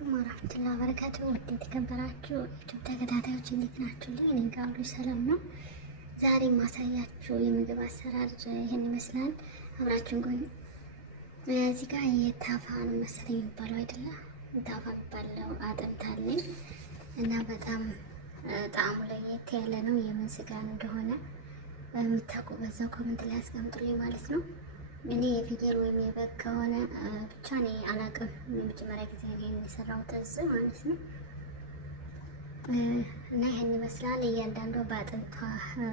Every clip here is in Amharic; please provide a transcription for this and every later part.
አለይኩም ወራህመቱላሂ ወበረካቱሁ። ውድ የተከበራችሁ ዩቲዩብ ተከታታዮች እንዴት ናችሁ? እኔ ጋር ሁሉ ሰላም ነው። ዛሬ ማሳያችሁ የምግብ አሰራር ይሄን ይመስላል። አብራችሁን ቆዩ። እዚህ ጋር የታፋ ነው መሰለኝ የሚባለው አይደለ? ታፋ የሚባለው አጥንት አለኝ እና በጣም ጣዕሙ ለየት ያለ ነው። የምን ስጋ እንደሆነ የምታውቁ በዛው ኮሜንት ላይ አስቀምጡልኝ ማለት ነው። እኔ የፍየል ወይም የበግ ከሆነ ብቻ እኔ አላውቅም። የመጀመሪያ ጊዜ የሚሰራው እዚህ ማለት ነው። እና ይህን ይመስላል። እያንዳንዱ በአጥንቷ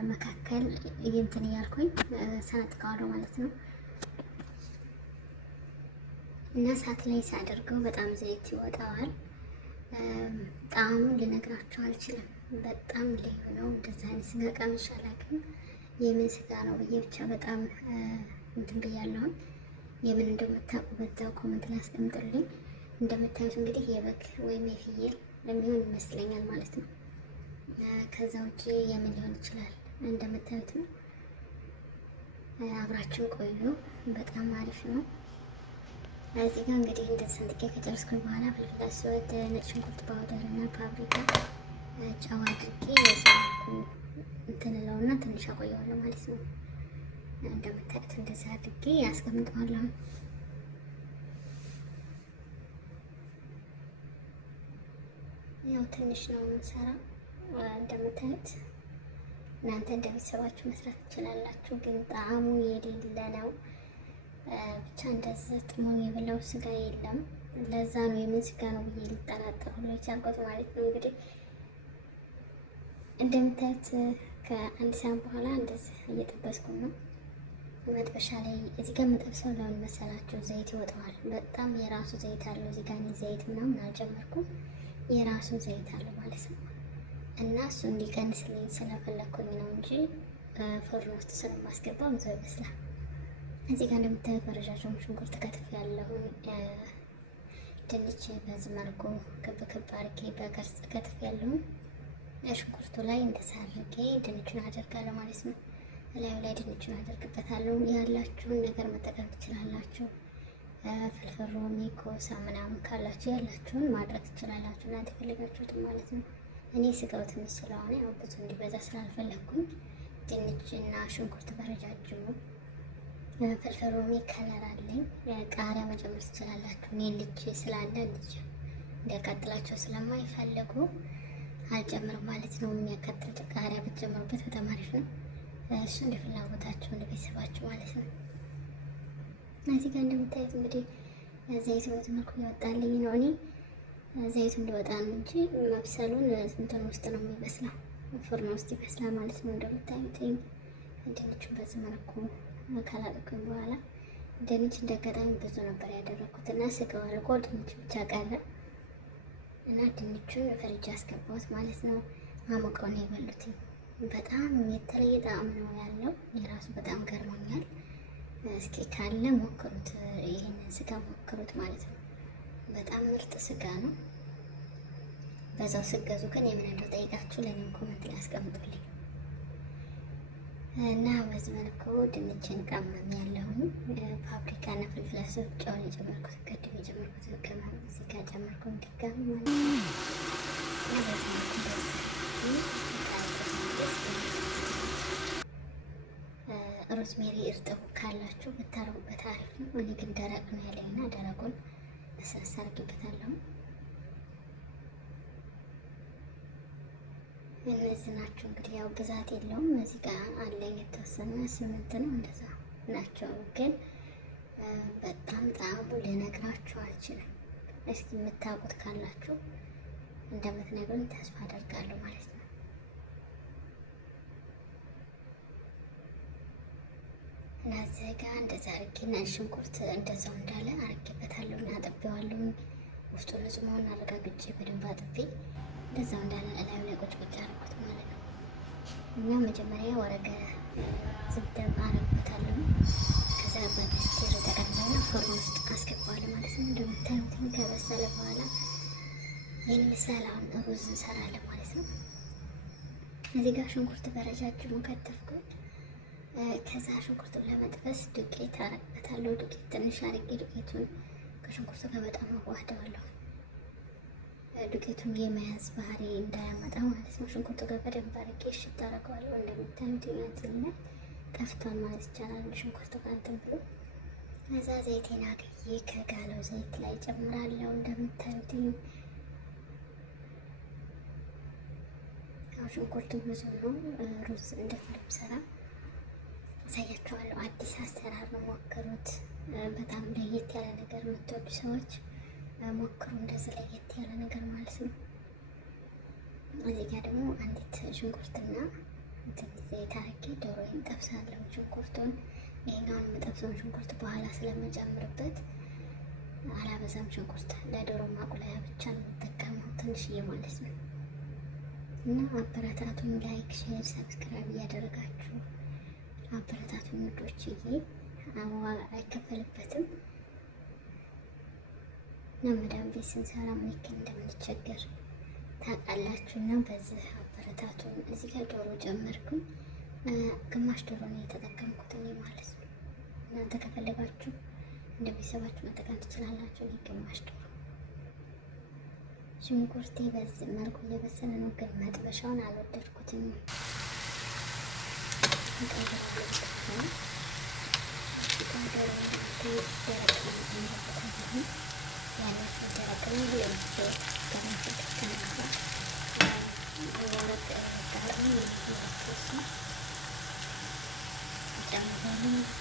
መካከል እንትን እያልኩኝ ሰነጥቀዋለሁ ማለት ነው። እና እሳት ላይ ሳደርገው በጣም ዘይት ይወጣዋል። ጣዕሙን ልነግራችሁ አልችልም። በጣም ልዩ ነው። እንደዛ አይነት ስጋ ቀምሼ አላውቅም። የምን ስጋ ነው ብዬ ብቻ በጣም እንትን ብያለሁኝ። የምን እንደምታውቁ በዛው ኮመንት ላይ አስቀምጡልኝ። እንደምታዩት እንግዲህ የበግ ወይም የፍየል የሚሆን ይመስለኛል ማለት ነው። ከዛ ውጪ የምን ሊሆን ይችላል እንደምታዩት ነው። አብራችሁ ቆዩ። በጣም አሪፍ ነው። እዚህ ጋር እንግዲህ እንደዚህ ሰንጥቄ ከጨረስኩኝ በኋላ ፍልፍል አስወድ፣ ነጭ ሽንኩርት ፓውደር እና ፓፕሪካ ጨው አድርጌ የሰራኩ እንትን እለውና ትንሽ አቆየዋለሁ ማለት ነው። እንደምታዩት እንደዛ አድርጌ ያስቀምጠዋለሁ። ያው ትንሽ ነው የምንሰራው። እንደምታዩት እናንተ እንደሚሰባችሁ መስራት ትችላላችሁ፣ ግን ጣዕሙ የሌለ ነው። ብቻ እንደዚህ ጥሞኝ የበላው ስጋ የለም። ለዛ ነው የምን ስጋ ነው ብዬ ልጠራጠር ብሎ የቻልኩት ማለት ነው። እንግዲህ እንደምታዩት ከአንድ ሰዓት በኋላ እንደዚህ እየጠበስኩ ነው መጥበሻ ላይ። እዚህ ጋር መጠብሰው ለምን መሰላችሁ? ዘይት ይወጣዋል። በጣም የራሱ ዘይት አለው። እዚህ ጋር ዘይት ምናምን አልጨመርኩም። የራሱ ዘይት አለው ማለት ነው። እና እሱ እንዲቀንስልኝ ስለፈለኩኝ ነው እንጂ ፍርን ውስጥ ስለማስገባው እዛው ይመስላል። እዚህ ጋር እንደምታዩት በረዣዥሙ ሽንኩርት ከትፍ ያለው ድንች በዚህ መልኩ ክብ ክብ አድርጌ በቅርጽ ከትፍ ያለውን ሽንኩርቱ ላይ እንደዛ አድርጌ ድንቹን አደርጋለሁ ማለት ነው። ላዩ ላይ ድንቹን አደርግበታለሁ። ያላችሁን ነገር መጠቀም ትችላላችሁ። ፍልፍል ሮሚ፣ ኮሳ ምናምን ካላችሁ ያላችሁን ማድረግ ትችላላችሁ፣ እናንተ የፈለጋችሁትን ማለት ነው። እኔ ስጋው ትንሽ ስለሆነ ያው ብዙ እንዲበዛ ስላልፈለግኩኝ ድንች እና ሽንኩርት በረጃጅሙ፣ ፍልፍል ሮሚ ከለር አለኝ። ቃሪያ መጨመር ትችላላችሁ። እኔ ልጅ ስላለ ልጅ እንዲያቃጥላቸው ስለማይፈልጉ አልጨምርም ማለት ነው። የሚያቃጥል ቃሪያ ብትጨምሩበት በጣም አሪፍ ነው። እሱ እንደ ፍላጎታችሁ እንደ ቤተሰባችሁ ማለት ነው። እዚህ ጋር እንደምታዩት እንግዲህ ዘይቱ በዚህ መልኩ እያወጣልኝ ነው። እኔ ዘይቱ እንዲወጣ ነው እንጂ መብሰሉን እንትን ውስጥ ነው የሚበስለው፣ ፍርን ውስጥ ይበስላል ማለት ነው። እንደምታዩት ድንቹን በዚህ መልኩ ካላጠኩኝ በኋላ ድንች እንደአጋጣሚ ብዙ ነበር ያደረኩት እና ስጋው አልቆ ድንች ብቻ ቀረ እና ድንቹን ፍሪጅ አስገባሁት ማለት ነው። አሞቀው ነው የበሉት። በጣም የተለየ ጣዕም ነው ያለው። የራሱ በጣም ገርሞኛል። እስኪ ካለ ሞክሩት፣ ይህንን ስጋ ሞክሩት ማለት ነው። በጣም ምርጥ ስጋ ነው። በዛው ስገዙ ግን የምን እንደው ጠይቃችሁ ለኔም ኮሜንት ላይ አስቀምጡልኝ እና በዚህ መልኩ ድንችን ቀመም ያለሁኝ ፓፕሪካ እና ፍልፍል አስወድ ጨውን የጨመርኩት ቅድም የጨመርኩት ቅመም እዚህ ጋር ጨመርኩት ድጋሚ ማለት ነው። እና በዚህ መልኩ ሮዝሜሪ እርጥቡ ካላችሁ ብታረጉበት አሪፍ ነው። እኔ ግን ደረቅ ነው ያለኝና ደረቁን በስነስ አድርጌበታለሁ። እነዚህ ናቸው እንግዲህ ያው ብዛት የለውም። እዚህ ጋር አለኝ የተወሰነ 8 ነው እንደዛ ናቸው። ግን በጣም ጣዕሙ ልነግራችሁ አልችልም። እስኪ የምታውቁት ካላችሁ እንደምትነግሩኝ ተስፋ አደርጋለሁ ማለት ነው። እና እዚህ ጋር እንደዛ አድርጌና ሽንኩርት እንደዛው እንዳለ አድርጌበታለሁ እና አጥቤዋለሁ። ውስጡ ንጹህ መሆኑን አረጋግጬ በደንብ አጥቤ እንደዛው እንዳለ እላዩ ላይ ቁጭ ቁጭ አደረኩት ማለት ነው። እና መጀመሪያ ወረቀ ዝብደም አደረግበታለሁ። ከዛ በሚስቴር ተቀርበና ፍርን ውስጥ አስገባዋለሁ ማለት ነው። እንደምታዩት ከበሰለ በኋላ ይህን ምሳሌ አሁን ሩዝ እንሰራለን ማለት ነው። እዚህ ጋር ሽንኩርት በረጃጅሙ ከተፍኩት። ከዛ ሽንኩርቱን ለመጥበስ ዱቄት አረግበታለሁ። ዱቄት ትንሽ አርጌ ዱቄቱን ከሽንኩርቱ ጋር በጣም አዋህደዋለሁ። ዱቄቱን የመያዝ ባህሪ እንዳያመጣ ማለት ነው። ሽንኩርቱ ጋር በደንብ አድርጌ እሽት አደርገዋለሁ። እንደምታዩት እዚህ ላይ ጠፍቷል ማለት ይቻላል። ሽንኩርቱ ጋር እንትን ብሎ እዛ ዘይቴን አግዬ ከጋለው ዘይት ላይ ጨምራለሁ። እንደምታዩት ያው ሽንኩርቱ ብዙ ነው። ሩዝ እንደምንም ሰራ አሳያችኋለሁ። አዲስ አሰራር ነው፣ ሞክሩት። በጣም ለየት ያለ ነገር የምትወዱ ሰዎች ሞክሩ። እንደዚህ ለየት ያለ ነገር ማለት ነው። እዚህ ጋር ደግሞ አንዲት ሽንኩርትና ትንሽ ዘይት አድርጌ ዶሮዬን ጠብሳለሁ። ሽንኩርቱን ይሄኛውን የምጠብሰውን ሽንኩርት በኋላ ስለምጨምርበት አላበዛም። ሽንኩርት ለዶሮ ማቁላያ ብቻ ነው የምጠቀመው፣ ትንሽዬ ማለት ነው። እና አበረታቱን፣ ላይክ፣ ሼር፣ ሰብስክራይብ እያደረጋችሁ አበረታቱን ውዶችዬ። አይከፈልበትም። ለመዳም ቤት ስንሰራ ምን ያክል እንደምንቸገር ታውቃላችሁ። እና በዚህ አበረታቱን። እዚህ ጋር ዶሮ ጨመርኩኝ። ግማሽ ዶሮ ነው የተጠቀምኩት እኔ ማለት ነው። እናንተ ከፈለጋችሁ እንደ ቤተሰባችሁ መጠቀም ትችላላችሁ። እኔ ግማሽ ዶሮ። ሽንኩርቴ በዚህ መልኩ እየበሰለ ነው፣ ግን መጥበሻውን አልወደድኩትም።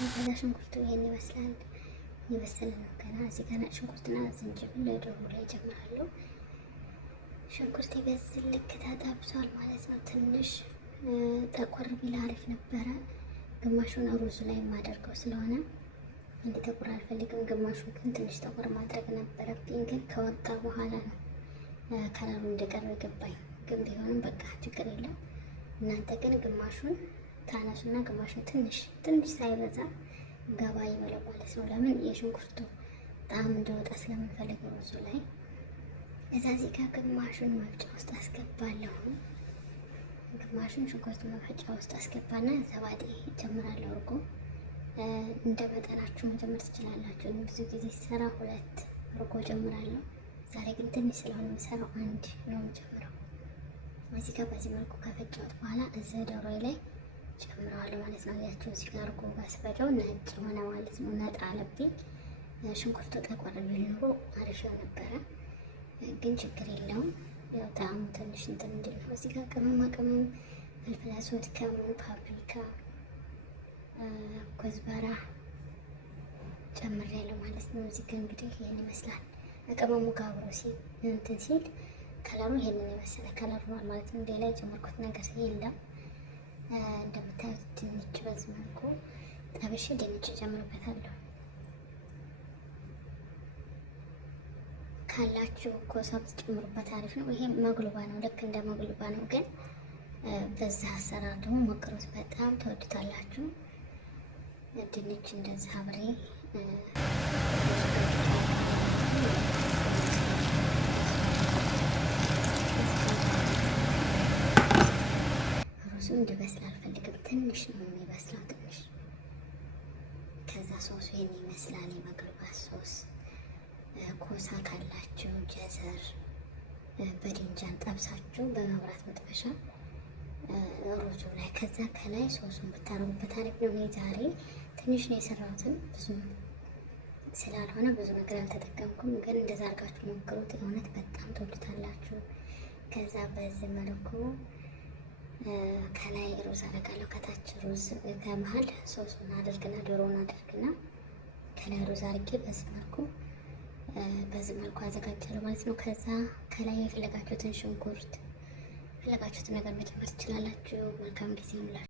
ከዛ ሽንኩርቱ ይሄን ይመስላል። እየበሰለ ነው ገና። እዚህ ጋር ነጭ ሽንኩርትና ዝንጅብል ዶሮ ላይ ጨምራለሁ። ሽንኩርቴ በዚህ ልክ ተጠብሷል ማለት ነው። ትንሽ ጠቆር ቢል አሪፍ ነበረ። ግማሹን ሩዙ ላይ የማደርገው ስለሆነ እንዲጠቁር አልፈልግም። ግማሹ ግን ትንሽ ጠቆር ማድረግ ነበረብኝ፣ ግን ከወጣ በኋላ ነው ከለሩ እንደቀረ ገባኝ። ግን ቢሆንም በቃ ችግር የለም። እናንተ ግን ግማሹን ታነሱና ግማሹን ትንሽ ሳይበዛ ገባ ይበለው ማለት ነው። ለምን የሽንኩርቱ ጣዕም እንደወጣ ስለምንፈልግ ሩዙ ላይ። እዚህ ጋር ግማሹን መፍጫ ውስጥ አስገባለሁ። ግማሹን ሽንኩርት መፈጫ ውስጥ አስገባና ዘባዴ እጨምራለሁ። እርጎ እንደ መጠናችሁ መጨመር ትችላላችሁ። ብዙ ጊዜ ሲሰራ 2 እርጎ ጨምራለሁ። ዛሬ ግን ትንሽ ስለሆነ የሚሰራው 1 ነው የምጨምረው። እዚህ ጋር በዚህ መልኩ ከፈጫሁት በኋላ እዚህ ዶሮ ላይ ጨምረዋለሁ ማለት ነው። ያቸው እዚህ ጋር እርጎ ጋር ስፈጨው ነጭ ሆነ ማለት ነው። ነጣ አለብኝ። ሽንኩርቱ ጠቆር ቢል ኖሮ አሪፍ ነበረ፣ ግን ችግር የለውም። ያው ጣዕሙ ትንሽ እንትን እንዲል ነው። እዚህ ጋር ቅመማ ቅመም ፍልፍል አስወድ፣ ከሙን፣ ፓፕሪካ፣ ኮዝበራ ጨምሬያለሁ ማለት ነው። እዚህ ጋር እንግዲህ ይሄን ይመስላል። ቅመሙ ጋር አብሮ እንትን ሲል ከለሩ ይሄንን የመሰለ ከለር ነው ማለት ነው። ሌላ የጨመርኩት ነገር የለም። እንደምታዩት ድንች በዚህ መልኩ ጠብሼ ድንች ጨምርበታለሁ። ካላችሁ ኮሳ ብትጨምሩበት አሪፍ ነው። ይሄ መግሉባ ነው፣ ልክ እንደ መግሉባ ነው። ግን በዛ አሰራር ደግሞ ሞክሩት፣ በጣም ተወዱታላችሁ። ድንች እንደዚህ አብሬ ሩዙ እንዲበስል አልፈልግም። ትንሽ ነው የሚበስለው፣ ትንሽ። ከዛ ሶሱ ይሄን ይመስላል። የመግሉባ ሶስ ኮሳ ካላችሁ ጀዘር በድንጃን ጠብሳችሁ በመብራት መጥበሻ ሩዙ ላይ፣ ከዛ ከላይ ሶሱን ብታረጉበት አሪፍ ነው። እኔ ዛሬ ትንሽ ነው የሰራሁትን፣ ብዙ ስላልሆነ ብዙ ነገር አልተጠቀምኩም። ግን እንደዛ አድርጋችሁ ሞክሩት፣ እውነት በጣም ትወዱታላችሁ። ከዛ በዚህ መልኩ ከላይ ሩዝ አደርጋለሁ፣ ከታች ሩዝ፣ ከመሀል ሶሱን አድርግና ዶሮውን አድርግና ከላይ ሩዝ አድርጌ በዚህ መልኩ አዘጋጃለሁ ማለት ነው። ከዛ ከላይ የፈለጋችሁትን ሽንኩርት የፈለጋችሁትን ነገር መጨመር ትችላላችሁ። መልካም ጊዜ ይሁንላችሁ።